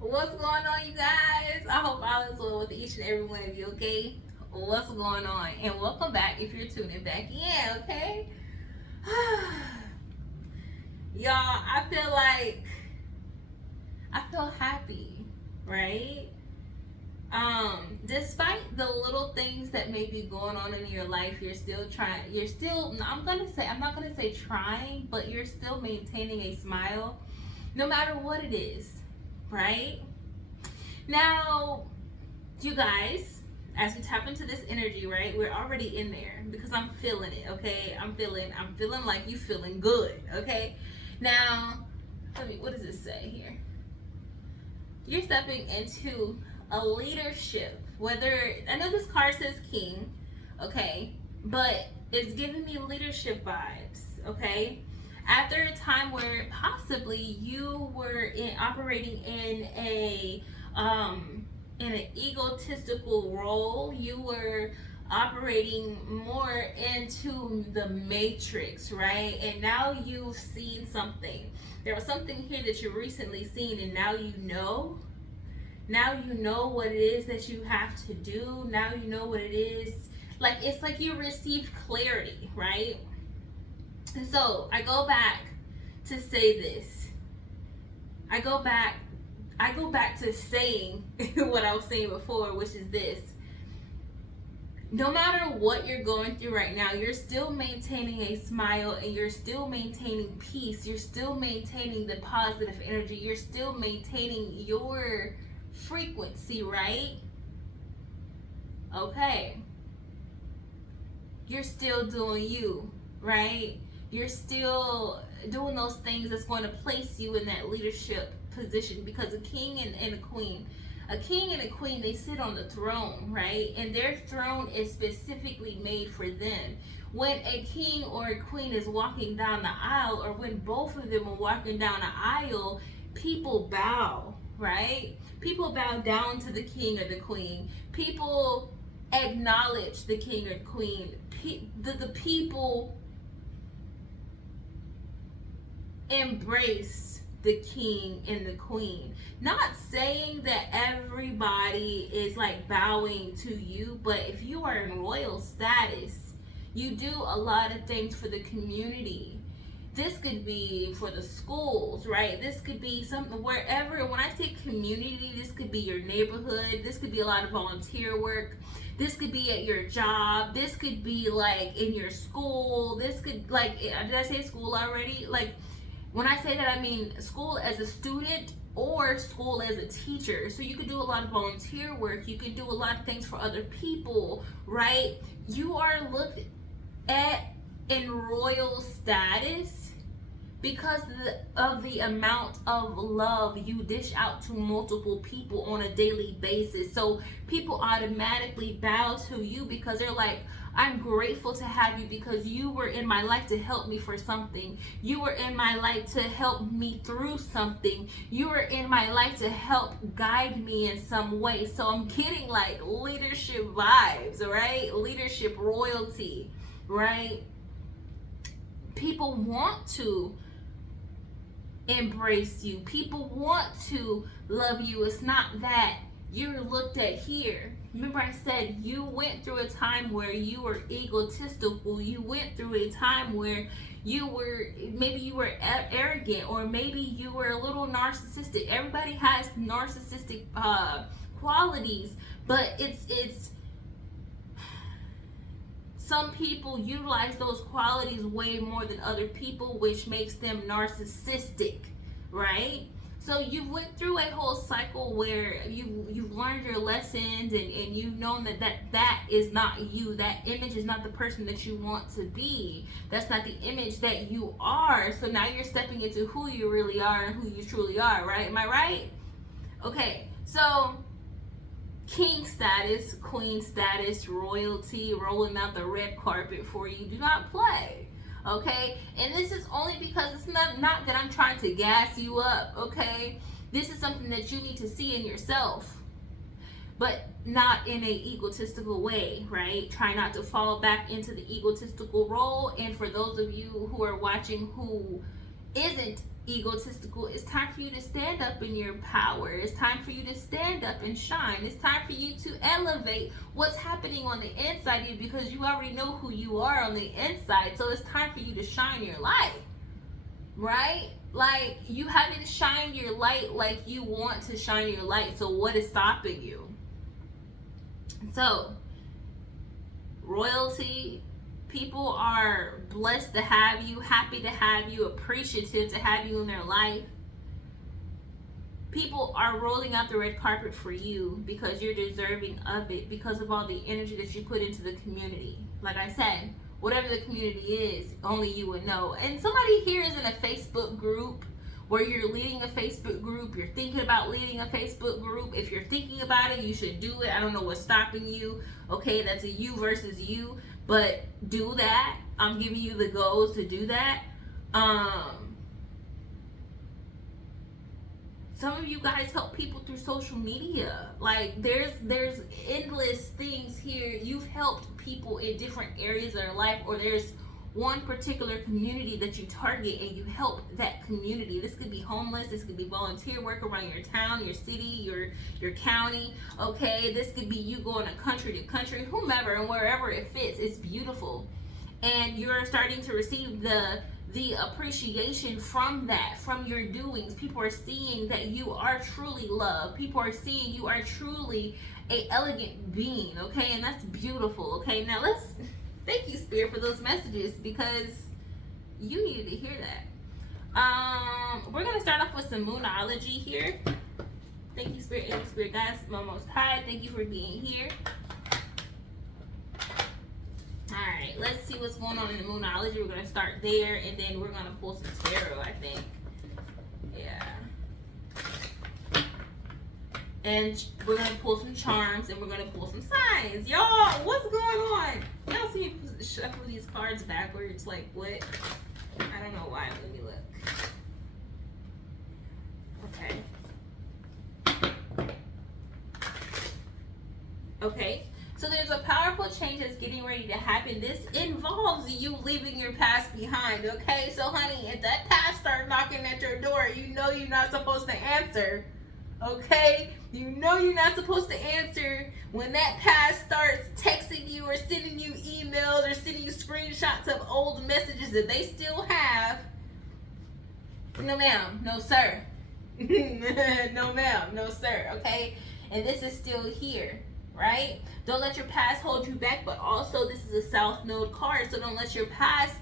What's going on, you guys? I hope all is well with each and every one of you, okay? What's going on? And welcome back if you're tuning back in, okay? Y'all, I feel happy, right? Despite the little things that may be going on in your life, I'm not gonna say trying, but you're still maintaining a smile no matter what it is, right? Now, you guys, as we tap into this energy, right? We're already in there because I'm feeling it, okay? I'm feeling like you feeling good, okay? Now, what does it say here? You're stepping into a leadership. Whether I know this card says king, okay, but it's giving me leadership vibes, okay? After a time where possibly you were operating in an egotistical role, you were operating more into the matrix, right? And now you've seen something. There was something here that you recently seen, and now you know. Now you know what it is that you have to do. Now you know what it is. Like, it's like you received clarity, right? And so I go back to say this. I go back to saying what I was saying before, which is this. No matter what you're going through right now, you're still maintaining a smile, and you're still maintaining peace. You're still maintaining the positive energy. You're still maintaining your frequency, right? Okay. You're still doing you, right? You're still doing those things that's going to place you in that leadership position, because a king and a queen, they sit on the throne, right? And their throne is specifically made for them. When a king or a queen is walking down the aisle, or when both of them are walking down the aisle, people bow, right? People bow down to the king or the queen. People acknowledge the king or queen. The people embrace the king and the queen. Not saying that everybody is like bowing to you, but if you are in royal status, you do a lot of things for the community. This could be for the schools, right? This could be something wherever. When I say community, this could be your neighborhood. This could be a lot of volunteer work. This could be at your job. This could be like in your school. This could, like, did I say school already? Like, when I say that, I mean school as a student or school as a teacher. So you could do a lot of volunteer work. You can do a lot of things for other people, right? You are looked at in royal status because of the amount of love you dish out to multiple people on a daily basis. So people automatically bow to you because they're like, I'm grateful to have you because you were in my life to help me for something. You were in my life to help me through something. You were in my life to help guide me in some way. So I'm getting like leadership vibes, right? Leadership royalty, right? People want to embrace you. People want to love you. It's not that you're looked at here. Remember I said you went through a time where you were egotistical. You went through a time where you were arrogant, or maybe you were a little narcissistic. Everybody has narcissistic qualities, but it's some people utilize those qualities way more than other people, which makes them narcissistic, right? So you went through a whole cycle where you've learned your lessons, and you've known that is not you. That image is not the person that you want to be. That's not the image that you are. So now you're stepping into who you really are and who you truly are, right? Am I right? Okay, so king status, queen status, royalty, rolling out the red carpet for you. Do not play, okay? And this is only because it's not that I'm trying to gas you up, okay? This is something that you need to see in yourself, but not in a egotistical way, right? Try not to fall back into the egotistical role. And for those of you who are watching who isn't egotistical. It's time for you to stand up in your power. It's time for you to stand up and shine. It's time for you to elevate what's happening on the inside of you, because you already know who you are on the inside. So it's time for you to shine your light, right? Like, you haven't shined your light like you want to shine your light. So what is stopping you? So royalty, people are blessed to have you, happy to have you, appreciative to have you in their life. People are rolling out the red carpet for you because you're deserving of it, because of all the energy that you put into the community. Like I said, whatever the community is, only you would know. And somebody here is in a Facebook group where you're leading a Facebook group. You're thinking about leading a Facebook group. If you're thinking about it, you should do it. I don't know what's stopping you. Okay, that's a you versus you. But do that. I'm giving you the goals to do that. Some of you guys help people through social media. Like, there's endless things here. You've helped people in different areas of their life, or there's one particular community that you target and you help that community. This could be homeless, this could be volunteer work around your town, your city, your county. Okay, this could be you going to country, whomever, and wherever it fits. It's beautiful, and you're starting to receive the appreciation from that, from your doings. People are seeing that you are truly loved. People are seeing you are truly a elegant being. Okay, and that's beautiful. Okay, now let's thank you, Spirit, for those messages, because you needed to hear that. We're gonna start off with some moonology here. Thank you, Spirit, and Spirit guys, my Most High. Thank you for being here. All right, let's see what's going on in the moonology. We're gonna start there, and then we're gonna pull some tarot, I think. Yeah. And we're gonna pull some charms, and we're gonna pull some signs. Y'all, what's going on? Y'all see me shuffle these cards backwards? Like, what? I don't know why. Let me look. Okay. Okay. So there's a powerful change that's getting ready to happen. This involves you leaving your past behind. Okay. So, honey, if that past starts knocking at your door, you know you're not supposed to answer. Okay, you know you're not supposed to answer when that past starts texting you or sending you emails or sending you screenshots of old messages that they still have. No ma'am, no sir. No ma'am, no sir, okay? And this is still here, right? Don't let your past hold you back, but also this is a South Node card, so don't let your past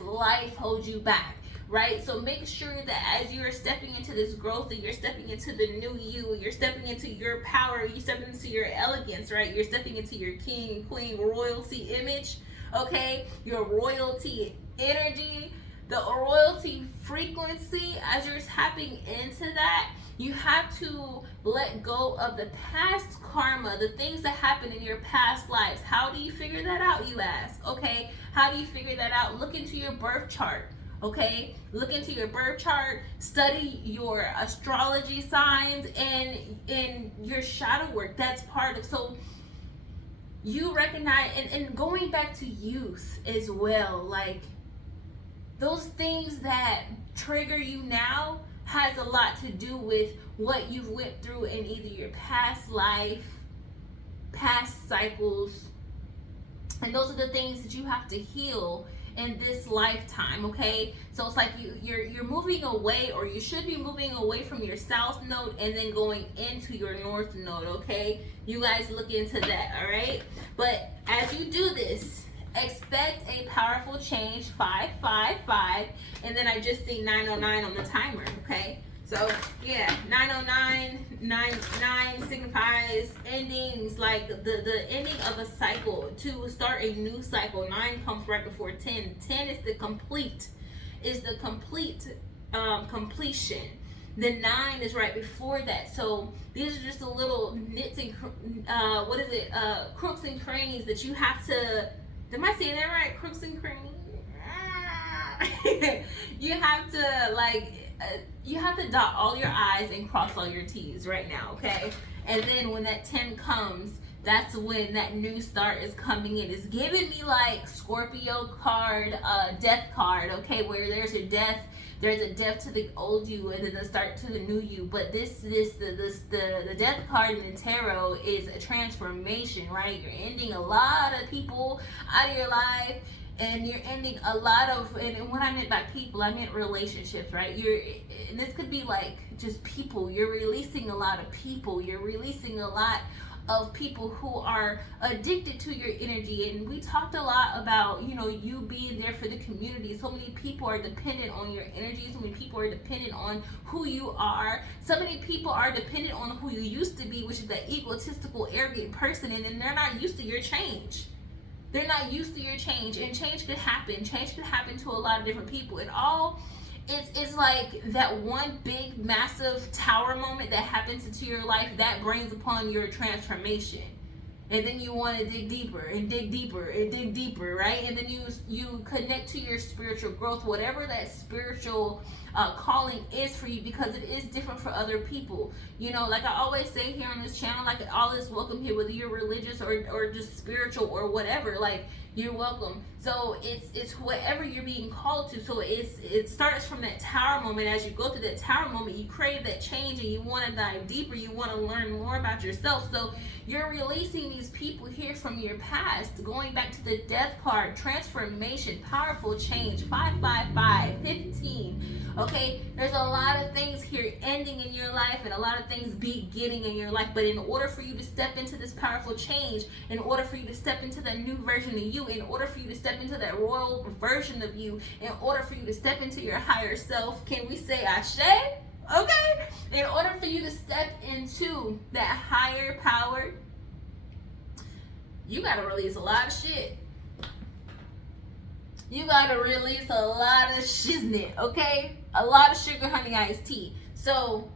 life hold you back. Right? So make sure that as you're stepping into this growth, and you're stepping into the new you, you're stepping into your power, you're stepping into your elegance, right? You're stepping into your king and queen royalty image, okay? Your royalty energy, the royalty frequency. As you're tapping into that, you have to let go of the past karma, the things that happened in your past lives. How do you figure that out, you ask? Okay, how do you figure that out? Look into your birth chart. Okay, look into your birth chart, study your astrology signs and your shadow work. That's part of, so you recognize, and going back to youth as well, like those things that trigger you now has a lot to do with what you've went through in either your past life, past cycles, and those are the things that you have to heal in this lifetime. Okay, so it's like you're moving away, or you should be moving away from your South Node and then going into your North Node. Okay, you guys look into that. All right, but as you do this, expect a powerful change. 555, and then I just see 909 on the timer. Okay, so yeah, 909, 99 signifies endings, like the ending of a cycle, to start a new cycle. 9 comes right before 10. 10 is the complete, completion. The 9 is right before that. So these are just a little nits and crooks and crannies that you have to. Am I saying that right? Crooks and crannies. You have to you have to dot all your I's and cross all your T's right now, okay? And then when that 10 comes, that's when that new start is coming in. It's giving me like Scorpio card, death card, okay, where there's a death There's a death to the old you and then the start to the new you. But the death card in the tarot is a transformation, right? You're ending a lot of people out of your life, and you're ending a lot of, and what I meant by people, I meant relationships, right? And this could be like just people. You're releasing a lot of people. You're releasing a lot of people who are addicted to your energy. And we talked a lot about, you being there for the community. So many people are dependent on your energy. So many people are dependent on who you are. So many people are dependent on who you used to be, which is that egotistical, arrogant person, and then they're not used to your change. They're not used to your change, and change could happen. Change could happen to a lot of different people. It's like that one big, massive tower moment that happens into your life that brings upon your transformation. And then you want to dig deeper and dig deeper and dig deeper, right? And then you connect to your spiritual growth, whatever that spiritual calling is for you, because it is different for other people. Like I always say here on this channel, like all is welcome here, whether you're religious or just spiritual or whatever, like you're welcome. So it's whatever you're being called to. So it starts from that tower moment. As you go through that tower moment, you crave that change and you want to dive deeper. You want to learn more about yourself. So you're releasing these people here from your past, going back to the death card, transformation, powerful change, 555, 15. Okay, there's a lot of things here ending in your life and a lot of things beginning in your life. But in order for you to step into this powerful change, in order for you to step into that new version of you, in order for you to step into that royal version of you, in order for you to step into your higher self, can we say Ashe? Okay? In order for you to step into that higher power, you gotta release a lot of shit. You gotta release a lot of shiznit, okay? A lot of sugar, honey, iced tea. So,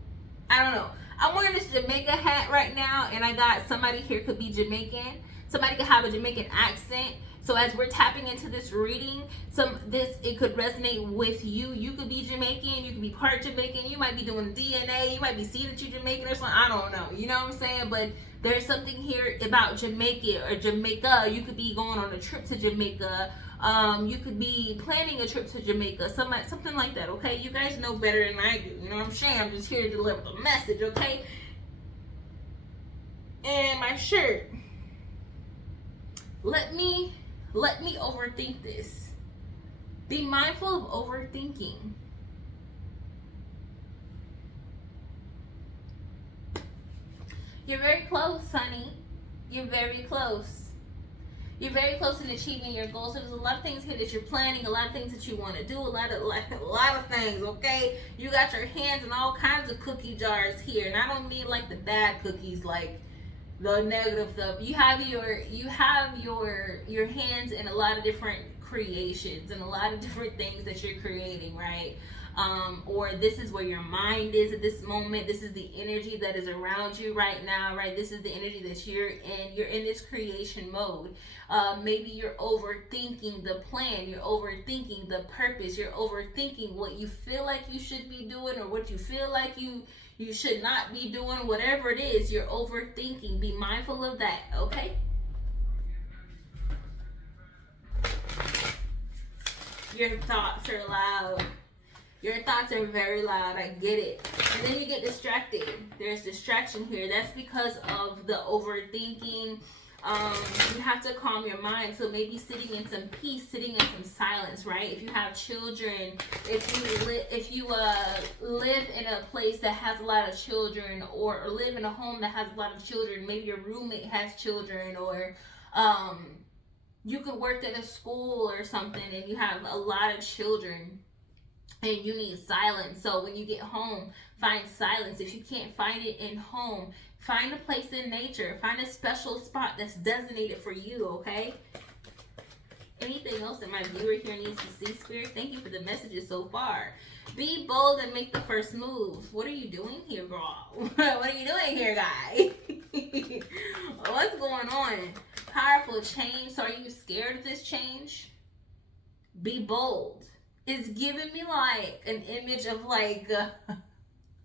I don't know. I'm wearing this Jamaica hat right now, and I got somebody here could be Jamaican. Somebody could have a Jamaican accent. So as we're tapping into this reading, it could resonate with you. You could be Jamaican, you could be part Jamaican, you might be doing DNA, you might be seeing that you're Jamaican or something. I don't know. You know what I'm saying? But there's something here about Jamaica or Jamaica. You could be going on a trip to Jamaica. You could be planning a trip to Jamaica, something like that, okay? You guys know better than I do. You know what I'm saying? I'm just here to deliver the message, okay? And my shirt. Let me overthink this. Be mindful of overthinking. You're very close, honey. You're very close. You're very close to achieving your goals. So there's a lot of things here that you're planning, a lot of things that you want to do, a lot of things, okay? You got your hands in all kinds of cookie jars here. And I don't mean like the bad cookies, like the negative stuff. You have your hands in a lot of different creations and a lot of different things that you're creating, right? Or this is where your mind is at this moment. This is the energy that is around you right now, right? This is the energy that you're in. You're in this creation mode. Maybe you're overthinking the plan. You're overthinking the purpose. You're overthinking what you feel like you should be doing or what you feel like you should not be doing. Whatever it is, you're overthinking. Be mindful of that, okay? Your thoughts are loud. Your thoughts are very loud. I get it. And then you get distracted. There's distraction here. That's because of the overthinking. You have to calm your mind. So maybe sitting in some peace, sitting in some silence, right? If you have children, if you live in a place that has a lot of children, or live in a home that has a lot of children, maybe your roommate has children, or you could work at a school or something and you have a lot of children and you need silence. So when you get home, find silence. If you can't find it in home, find a place in nature. Find a special spot that's designated for you, okay? Anything else that my viewer here needs to see, Spirit? Thank you for the messages so far. Be bold and make the first move. What are you doing here, girl? What are you doing here, guy? What's going on? Powerful change. So are you scared of this change? Be bold. It's giving me like an image of like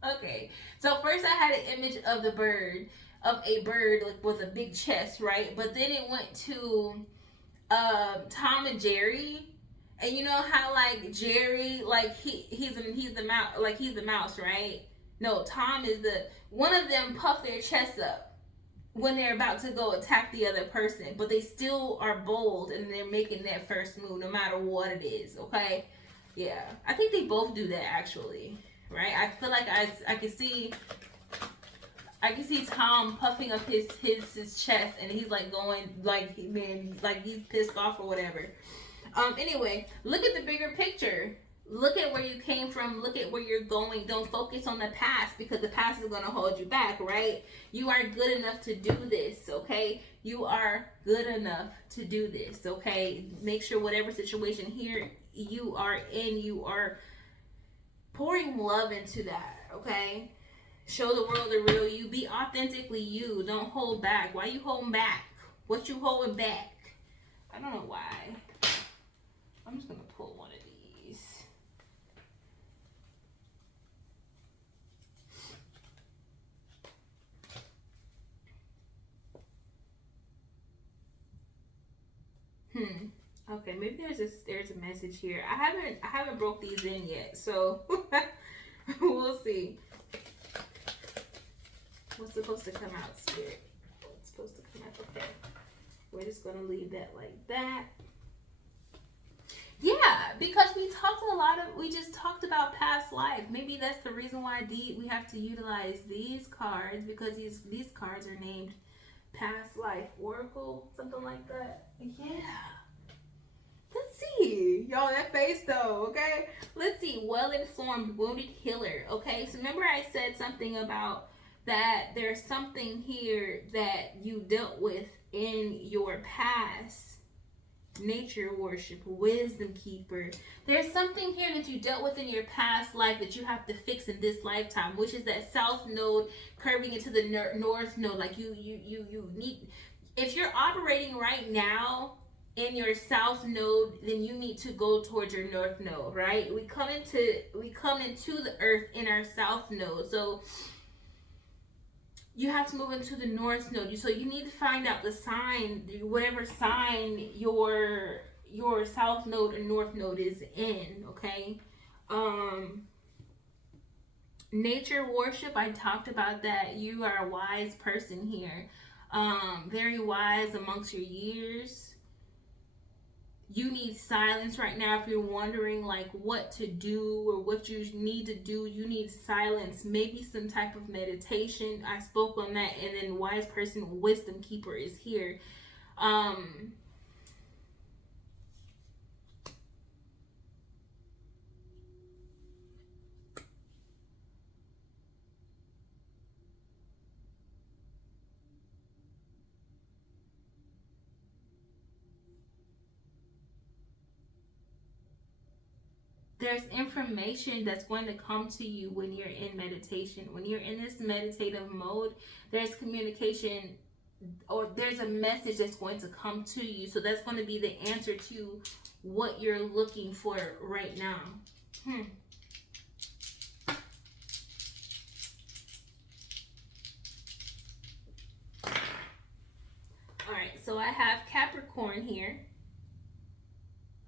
okay, so first I had an image of a bird like with a big chest, right? But then it went to Tom and Jerry, And you know how like Jerry, like he's the mouse, like he's the mouse, right? No, Tom is the one of them. Puff their chest up when they're about to go attack the other person, but they still are bold and they're making that first move no matter what it is. Okay, yeah, I think they both do that actually, right? I feel like I can see Tom puffing up his chest and he's like going like man like he's pissed off or whatever. Anyway, look at the bigger picture. Look at where you came from. Look at where you're going. Don't focus on the past because the past is going to hold you back, right? You are good enough to do this, okay? You are good enough to do this, okay? Make sure whatever situation here you are in, you are pouring love into that, okay? Show the world the real you. Be authentically you. Don't hold back. Why you holding back? What you holding back? I don't know why. I'm just going to pull one of these. Okay, maybe there's a message here. I haven't broke these in yet, so we'll see. What's supposed to come out, Spirit? What's supposed to come out? Okay. We're just gonna leave that like that. Yeah, because we just talked about past life. Maybe that's the reason why we have to utilize these cards, because these cards are named past life oracle, something like that. Yeah. Let's see. Y'all, that face though, okay? Let's see. Well-informed, wounded healer. Okay, so remember I said something about that there's something here that you dealt with in your past. Nature worship, wisdom keeper. There's something here that you dealt with in your past life that you have to fix in this lifetime, which is that south node curving into the north node. Like you need, if you're operating right now in your south node, then you need to go towards your north node, right? We come into the earth in our south node. So you have to move into the north node. So you need to find out the sign, whatever sign your south node and north node is in, okay? Nature worship, I talked about that. You are a wise person here. Very wise amongst your years. You need silence right now. If you're wondering like what to do or what you need to do, you need silence. Maybe some type of meditation. I spoke on that. And then wise person, wisdom keeper is here. There's information that's going to come to you when you're in meditation. When you're in this meditative mode, there's communication or there's a message that's going to come to you. So that's going to be the answer to what you're looking for right now. All right, so I have Capricorn here.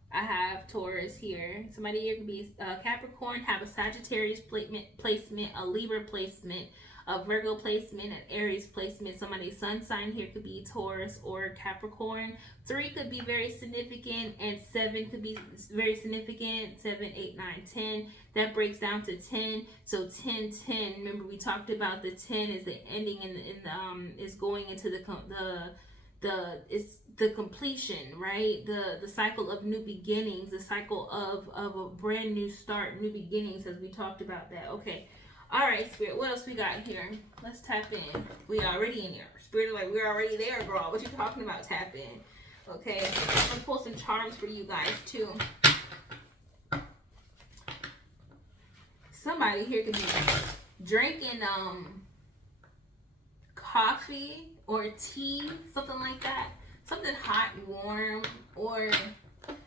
I have Taurus here. Somebody here could be Capricorn, have a Sagittarius placement, a Libra placement, a Virgo placement, an Aries placement. Somebody's sun sign here could be Taurus or Capricorn. 3 could be very significant, and 7 could be very significant. 7, 8, 9, 10. That breaks down to 10. So 10, 10. Remember we talked about the 10 is the ending is going into it's the completion, right? The cycle of new beginnings, the cycle of a brand new start, new beginnings, as we talked about that. Okay. All right, Spirit, what else we got here? Let's tap in. We already in here. Spirit, like, we're already there, girl. What you talking about? Tap in. Okay. I'm gonna pull some charms for you guys too. Somebody here could be drinking coffee or tea, something like that. Something hot and warm, or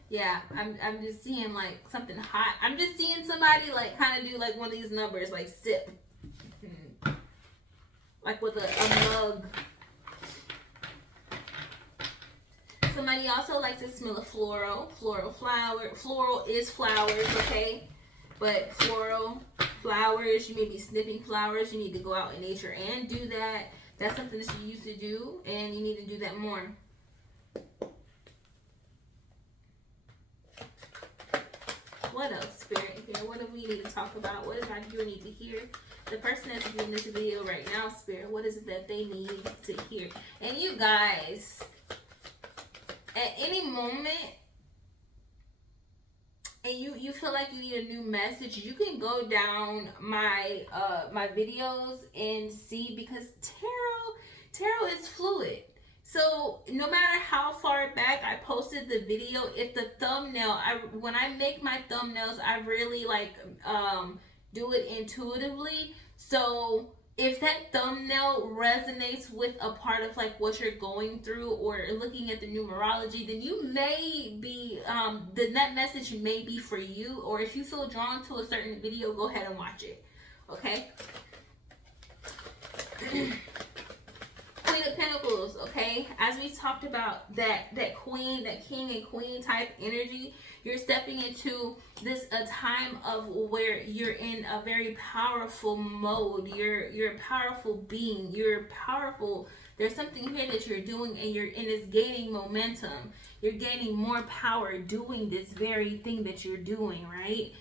yeah, I'm just seeing like something hot. I'm just seeing somebody like kind of do like one of these numbers, like sip, like with a mug. Somebody also likes to smell a floral flower. Floral is flowers, okay? But floral flowers, you may be sniffing flowers. You need to go out in nature and do that. That's something that you used to do, and you need to do that more. What else, Spirit? Here, what do we need to talk about? What does our viewer need to hear? The person that's viewing this video right now, Spirit, what is it that they need to hear? And you guys, at any moment, and you feel like you need a new message, you can go down my my videos and see, because tarot is fluid. So no matter how far back I posted the video, if the thumbnail, when I make my thumbnails, I really like do it intuitively. So if that thumbnail resonates with a part of like what you're going through, or looking at the numerology, then you may be that message may be for you. Or if you feel drawn to a certain video, go ahead and watch it. Okay. Queen of Pentacles, okay? As we talked about that queen, that king and queen type energy, you're stepping into this a time of where you're in a very powerful mode. You're a powerful being. You're powerful. There's something here that you're doing, and it's gaining momentum. You're gaining more power doing this very thing that you're doing, right?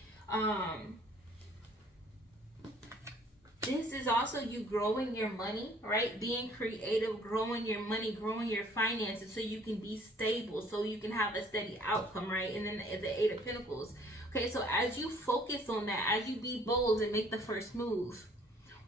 This is also you growing your money, right? Being creative, growing your money, growing your finances, so you can be stable, so you can have a steady outcome, right? And then the Eight of Pentacles. Okay, so as you focus on that, as you be bold and make the first move,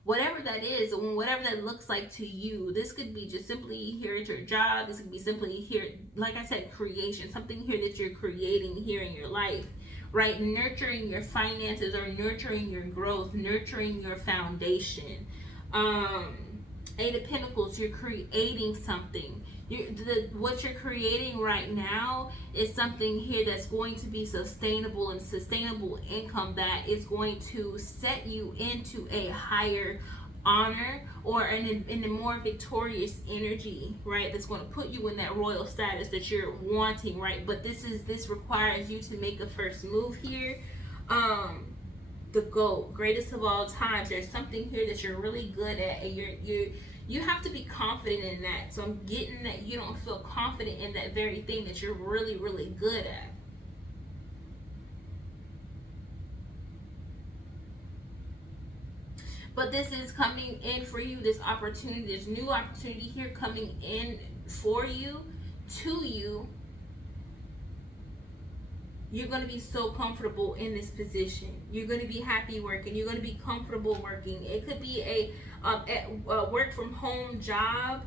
whatever that is, whatever that looks like to you, this could be just simply here at your job. This could be simply here, like I said, creation, something here that you're creating here in your life. Right, nurturing your finances, or nurturing your growth, nurturing your foundation. Eight of Pentacles, you're creating something. What you're creating right now is something here that's going to be sustainable, and sustainable income that is going to set you into a higher honor, or in a more victorious energy, right? That's going to put you in that royal status that you're wanting, right? But this requires you to make a first move here. The GOAT, greatest of all times. There's something here that you're really good at, and you have to be confident in that. So I'm getting that you don't feel confident in that very thing that you're really, really good at. But this is coming in for you, this opportunity, this new opportunity here coming in for you, to you. You're going to be so comfortable in this position. You're going to be happy working. You're going to be comfortable working. It could be a work from home job,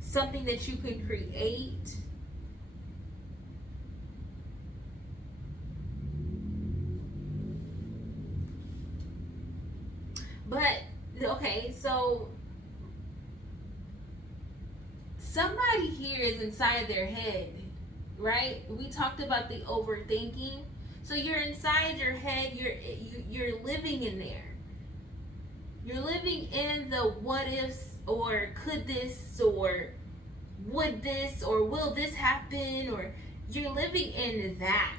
something that you can create. But, okay, so somebody here is inside their head, right? We talked about the overthinking. So you're inside your head, you're living in there. You're living in the what ifs, or could this, or would this, or will this happen, or you're living in that.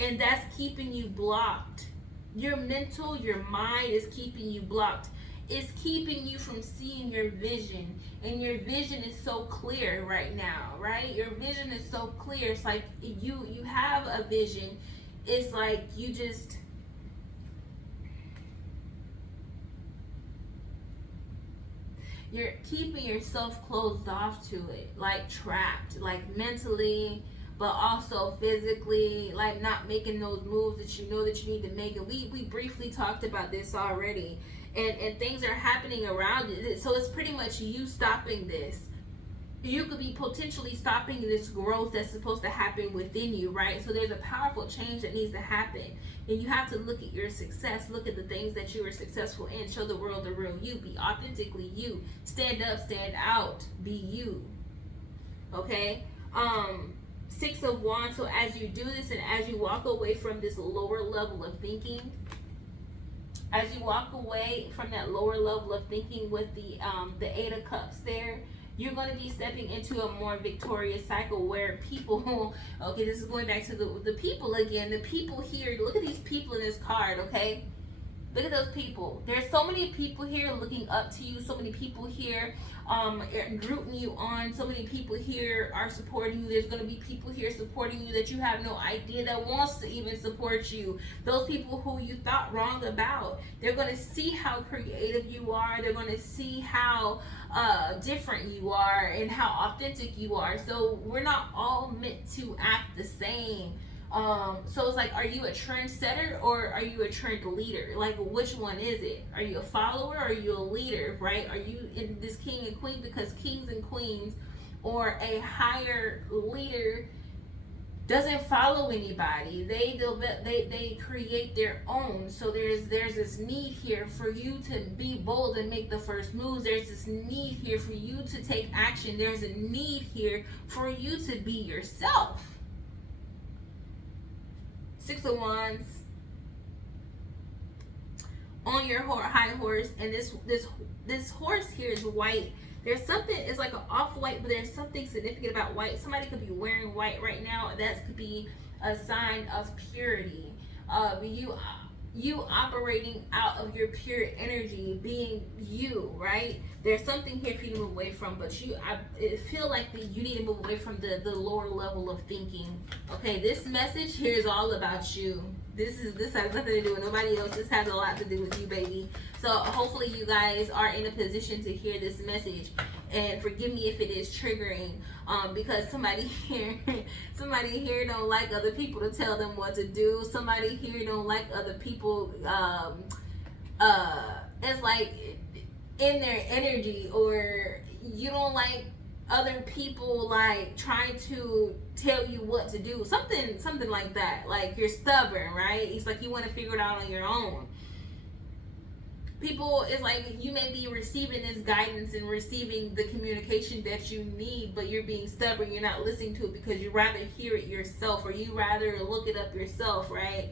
And that's keeping you blocked. Your mental, your mind is keeping you blocked. It's keeping you from seeing your vision. And your vision is so clear right now, right? Your vision is so clear. It's like you have a vision. It's like you just... You're keeping yourself closed off to it. Like trapped. Like mentally, but also physically, like not making those moves that you know that you need to make. And we briefly talked about this already, and things are happening around it. So it's pretty much you stopping this. You could be potentially stopping this growth that's supposed to happen within you, right? So there's a powerful change that needs to happen, and you have to look at your success, look at the things that you were successful in, show the world the real you, be authentically you, stand up, stand out, be you. Okay? Six of Wands. So as you do this, and as you walk away from this lower level of thinking, as you walk away from that lower level of thinking with the Eight of Cups there, You're going to be stepping into a more victorious cycle where people, okay, this is going back to the people again. The people here, look at these people in this card, okay? Look at those people. There's so many people here looking up to you. So many people here rooting you on. So many people here are supporting you. There's going to be people here supporting you that you have no idea that wants to even support you. Those people who you thought wrong about. They're going to see how creative you are. They're going to see how different you are and how authentic you are. So we're not all meant to act the same. So it's like, are you a trendsetter or are you a trend leader? Like, which one is it? Are you a follower or are you a leader, right? Are you in this king and queen? Because kings and queens or a higher leader doesn't follow anybody. They create their own. So there's this need here for you to be bold and make the first moves. There's this need here for you to take action. There's a need here for you to be yourself. Six of Wands on your high horse, and this horse here is white. There's something, it's like an off-white, but there's something significant about white. Somebody could be wearing white right now. That could be a sign of purity. You operating out of your pure energy, being you, right? There's something here for you to move away from, but I feel like you need to move away from the lower level of thinking. Okay, this message here is all about you. This has nothing to do with nobody else. This has a lot to do with you, baby. So hopefully you guys are in a position to hear this message. And forgive me if it is triggering, because somebody here don't like other people to tell them what to do. Somebody here don't like other people. It's like in their energy, or you don't like other people like trying to tell you what to do. Something like that. Like you're stubborn, right? It's like you want to figure it out on your own. People, it's like you may be receiving this guidance and receiving the communication that you need, but you're being stubborn. You're not listening to it because you rather hear it yourself, or you rather look it up yourself, right?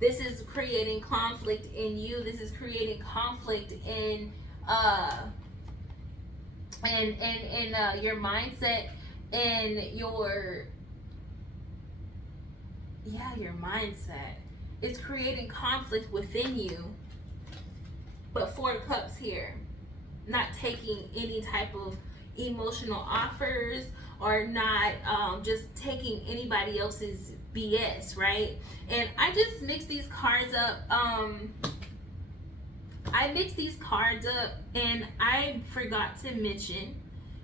This is creating conflict in you. This is creating conflict in your mindset and your mindset. It's creating conflict within you. But Four of Cups here, not taking any type of emotional offers, or not just taking anybody else's BS, right? And I just mixed these cards up. I mixed these cards up and I forgot to mention,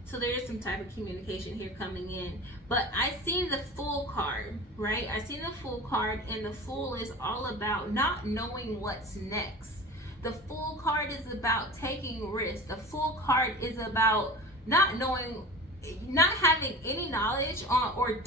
so there is some type of communication here coming in, but I seen the Fool card, right? I seen the Fool card, and the Fool is all about not knowing what's next. The Fool card is about taking risks. The Fool card is about not knowing, not having any knowledge on or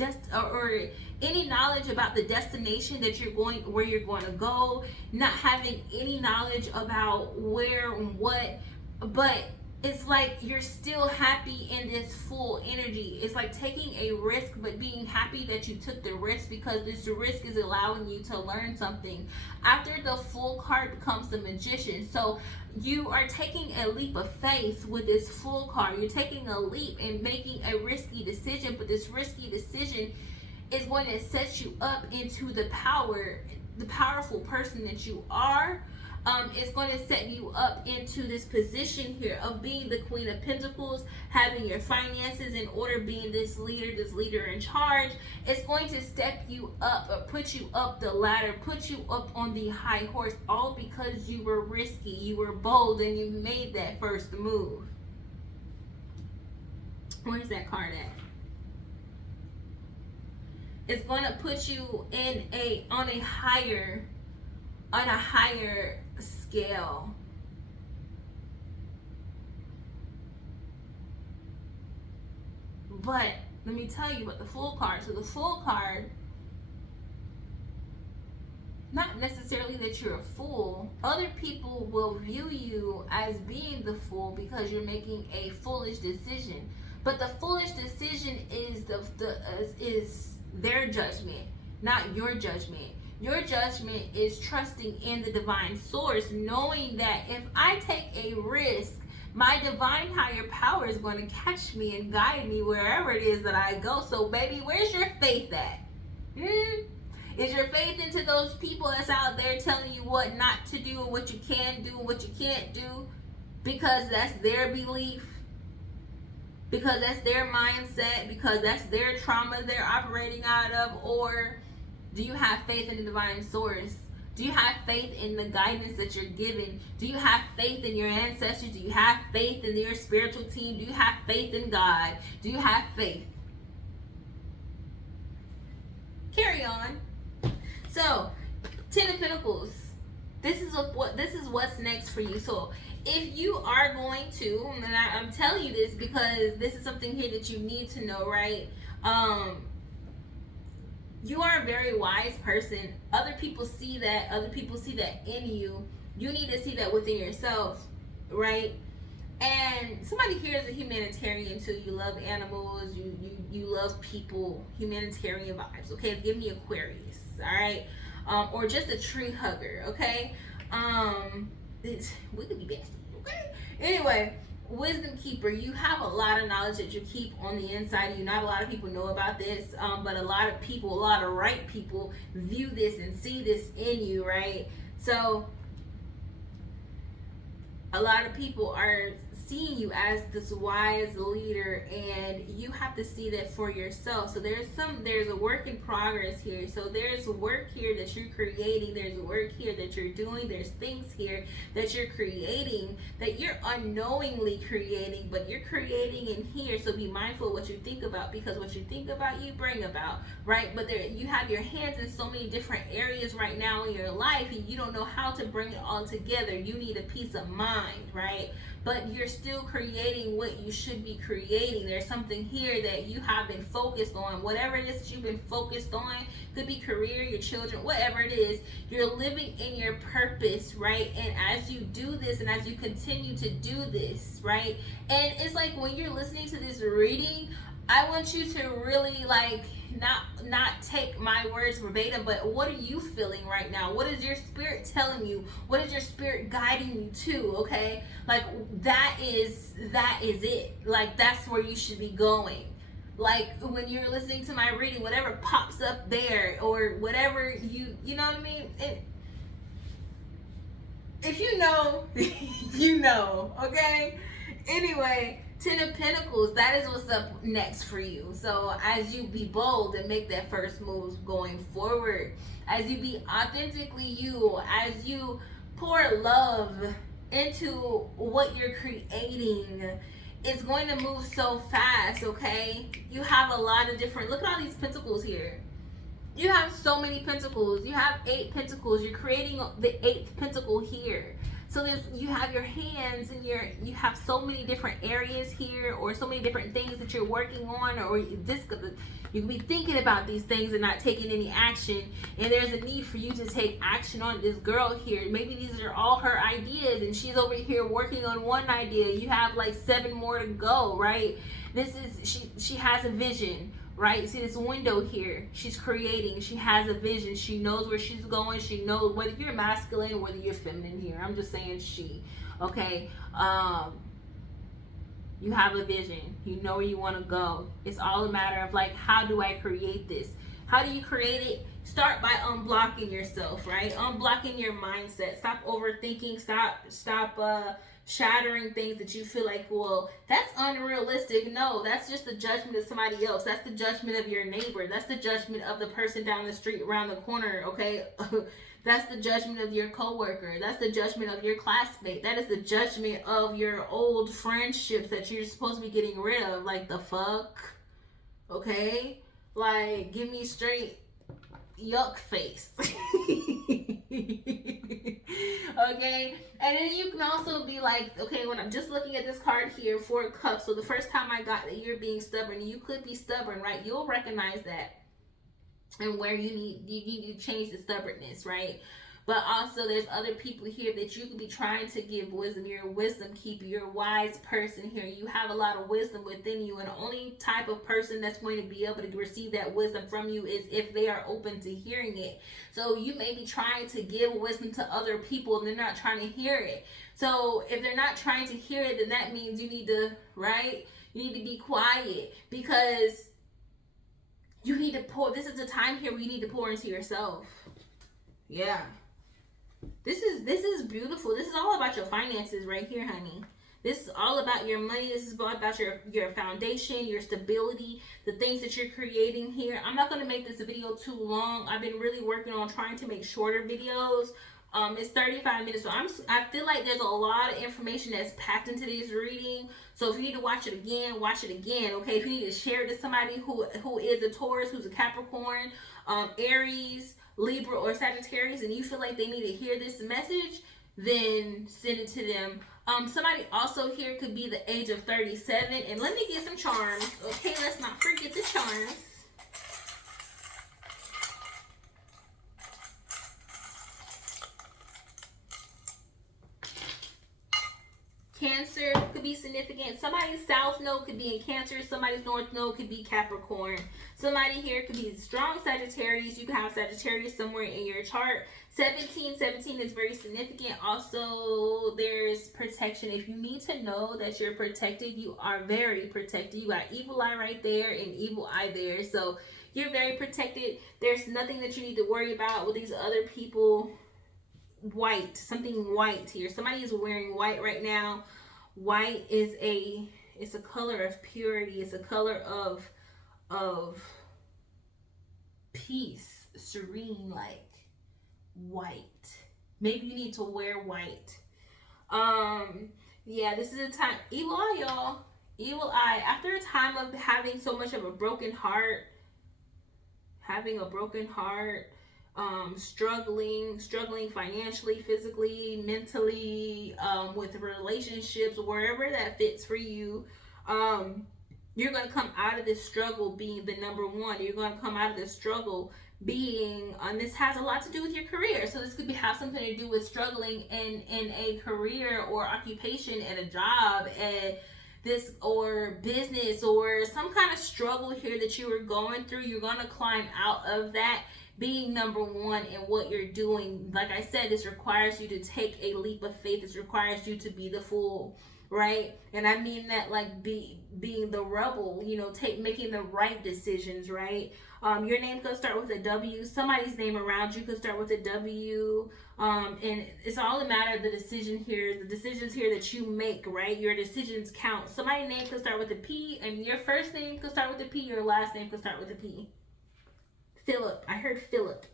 any knowledge about the destination that you're going, where you're going to go, not having any knowledge about where and what, but it's like you're still happy in this full energy. It's like taking a risk, but being happy that you took the risk, because this risk is allowing you to learn something. After the Fool card becomes the Magician. So you are taking a leap of faith with this Fool card. You're taking a leap and making a risky decision, but this risky decision is going to set you up into the powerful person that you are. It's going to set you up into this position here of being the Queen of Pentacles, having your finances in order, being this leader in charge. It's going to step you up, or put you up the ladder, put you up on the high horse, all because you were risky, you were bold, and you made that first move. Where's that card at? It's going to put you on a higher scale. But let me tell you about the Fool card. So the Fool card, not necessarily that you're a fool. Other people will view you as being the fool because you're making a foolish decision. But the foolish decision is is their judgment, not your judgment. Your judgment is trusting in the divine source, knowing that if I take a risk, My divine higher power is going to catch me and guide me wherever it is that I go. So, baby, where's your faith at? Is your faith into those people that's out there telling you what not to do and what you can do and what you can't do because that's their belief? Because that's their mindset? Because that's their trauma they're operating out of? Or do you have faith in the divine source? Do you have faith in the guidance that you're given? Do you have faith in your ancestors? Do you have faith in your spiritual team? Do you have faith in God? Do you have faith? Carry on. So, Ten of Pentacles. This is what's next for you. So, if you are going to, and I'm telling you this because this is something here that you need to know, right? You are a very wise person. Other people see that. Other people see that in you. You need to see that within yourself, right? And somebody here is a humanitarian too. You love animals. You love people. Humanitarian vibes. Okay, give me Aquarius. All right, or just a tree hugger. Okay, we could be besties. Okay. Anyway. Wisdom keeper, you have a lot of knowledge that you keep on the inside of you. Not a lot of people know about this, but a lot of people, a lot of right people view this and see this in you, right? So a lot of people are seeing you as this wise leader, and you have to see that for yourself. So there's a work in progress here. So there's work here that you're creating, there's work here that you're doing, there's things here that you're creating that you're unknowingly creating, but you're creating in here. So be mindful of what you think about, because what you think about you bring about, right? But there, you have your hands in so many different areas right now in your life, and you don't know how to bring it all together. You need a peace of mind, right? But you're still creating what you should be creating. There's something here that you have been focused on. Whatever it is that you've been focused on, could be career, your children, whatever it is, you're living in your purpose, right? And as you do this and as you continue to do this, right? And it's like when you're listening to this reading, I want you to really like not take my words verbatim, but what are you feeling right now? What is your spirit telling you? What is your spirit guiding you to? Okay, like that is it. Like that's where you should be going. Like when you're listening to my reading, whatever pops up there or whatever you know what I mean. If you know, you know. Okay. Anyway. Ten of Pentacles, that is what's up next for you. So as you be bold and make that first move going forward, as you be authentically you, as you pour love into what you're creating, it's going to move so fast, okay? You have a lot of different, look at all these pentacles here. You have so many pentacles. You have 8 pentacles. You're creating the 8th pentacle here. So you have your hands and you have so many different areas here, or so many different things that you're working on, or this you can be thinking about these things and not taking any action. And there's a need for you to take action on this girl here. Maybe these are all her ideas, and she's over here working on one idea. You have like 7 more to go, right? This is she has a vision. Right? See this window here. She's creating. She has a vision. She knows where she's going. She knows whether you're masculine or whether you're feminine here. I'm just saying she. Okay? You have a vision. You know where you want to go. It's all a matter of like, how do I create this? How do you create it? Start by unblocking yourself, right? Unblocking your mindset. Stop overthinking. Stop shattering things that you feel like, well, that's unrealistic. No, that's just the judgment of somebody else. That's the judgment of your neighbor. That's the judgment of the person down the street around the corner, okay? That's the judgment of your coworker. That's the judgment of your classmate. That is the judgment of your old friendships that you're supposed to be getting rid of. Like, the fuck? Okay? Like, give me straight yuck face. Okay, and then you can also be like, okay, when I'm just looking at this card here, 4 of Cups. So the first time I got that you're being stubborn, you could be stubborn, right? You'll recognize that, and where you need to change the stubbornness, right? But also there's other people here that you could be trying to give wisdom. You're a wisdom keeper. You're a wise person here. You have a lot of wisdom within you, and the only type of person that's going to be able to receive that wisdom from you is if they are open to hearing it. So you may be trying to give wisdom to other people and they're not trying to hear it. So if they're not trying to hear it, then that means you need to, right? You need to be quiet, because you need to pour. This is the time here where you need to pour into yourself. Yeah. This is beautiful. This is all about your finances right here, honey. This is all about your money. This is all about your foundation, your stability, the things that you're creating here. I'm not going to make this video too long. I've been really working on trying to make shorter videos. It's 35 minutes, so I feel like there's a lot of information that's packed into this reading. So if you need to watch it again, watch it again. Okay, if you need to share it to somebody who is a Taurus, who's a Capricorn, Aries, Libra, or Sagittarius, and you feel like they need to hear this message, then send it to them. Somebody also here could be the age of 37, and let me get some charms. Okay, let's not forget the charms. Cancer could be significant. Somebody's south node could be in Cancer. Somebody's north node could be Capricorn. Somebody here could be strong Sagittarius. You can have Sagittarius somewhere in your chart. 17 is very significant. Also, there's protection. If you need to know that you're protected, you are very protected. You got evil eye right there and evil eye there. So you're very protected. There's nothing that you need to worry about with these other people. White, something white here. Somebody is wearing white right now. White is it's a color of purity. It's a color of peace, serene, like white. Maybe you need to wear white. Yeah, this is a time. Evil eye, y'all. Evil eye. After a time of having so much of a broken heart, struggling financially, physically, mentally, with relationships, wherever that fits for you, you're going to come out of this struggle being the number one. You're going to come out of this struggle being, this has a lot to do with your career. So this could have something to do with struggling in a career or occupation and a job and this, or business, or some kind of struggle here that you were going through. You're going to climb out of that being number one in what you're doing. Like I said, this requires you to take a leap of faith. This requires you to be the fool, right? And I mean that like being the rebel, you know, making the right decisions, right? Your name could start with a W. Somebody's name around you could start with a W. And it's all a matter of the decision here, the decisions here that you make, right? Your decisions count. Somebody's name could start with a P, and your first name could start with a P. Your last name could start with a P. Philip. I heard Philip.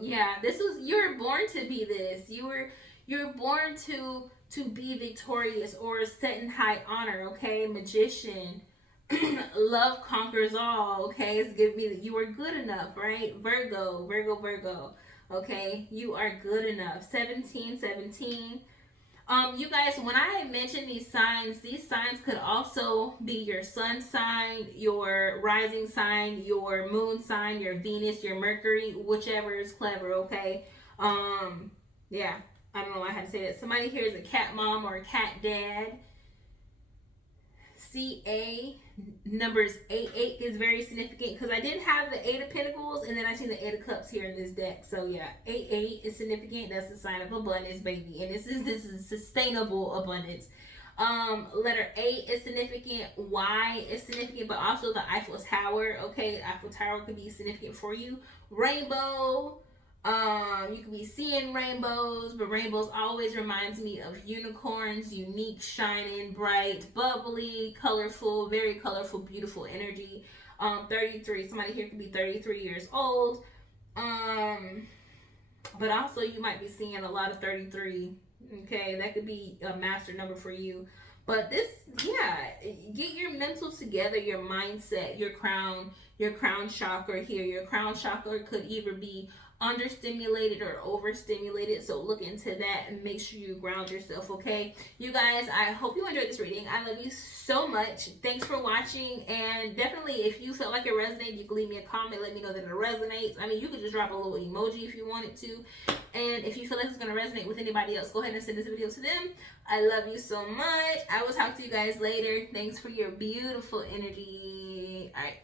Yeah, you're born to be this. You're born to be victorious or set in high honor, okay? Magician. Love conquers all, okay? It's giving me that you are good enough, right? Virgo. Okay, you are good enough. 17. You guys, when I mention these signs could also be your sun sign, your rising sign, your moon sign, your Venus, your Mercury, whichever is clever, okay? Yeah, I don't know why I had to say that. Somebody here is a cat mom or a cat dad. CA numbers 8 is very significant, because I did have the 8 of Pentacles and then I seen the 8 of Cups here in this deck. So yeah, 8 is significant. That's a sign of abundance, baby, and this is sustainable abundance. Letter A is significant. Y is significant, but also the Eiffel Tower. Okay, Eiffel Tower could be significant for you. Rainbow. You could be seeing rainbows, but rainbows always reminds me of unicorns, unique, shining, bright, bubbly, colorful, very colorful, beautiful energy. 33, somebody here could be 33 years old. But also you might be seeing a lot of 33. Okay, that could be a master number for you. But this, yeah, get your mental together, your mindset, your crown chakra here. Your crown chakra could either be understimulated or overstimulated. So look into that and make sure you ground yourself, okay? You guys, I hope you enjoyed this reading. I love you so much. Thanks for watching. And definitely, if you felt like it resonated, you can leave me a comment. Let me know that it resonates. I mean, you could just drop a little emoji if you wanted to. And if you feel like it's going to resonate with anybody else, go ahead and send this video to them. I love you so much. I will talk to you guys later. Thanks for your beautiful energy. All right.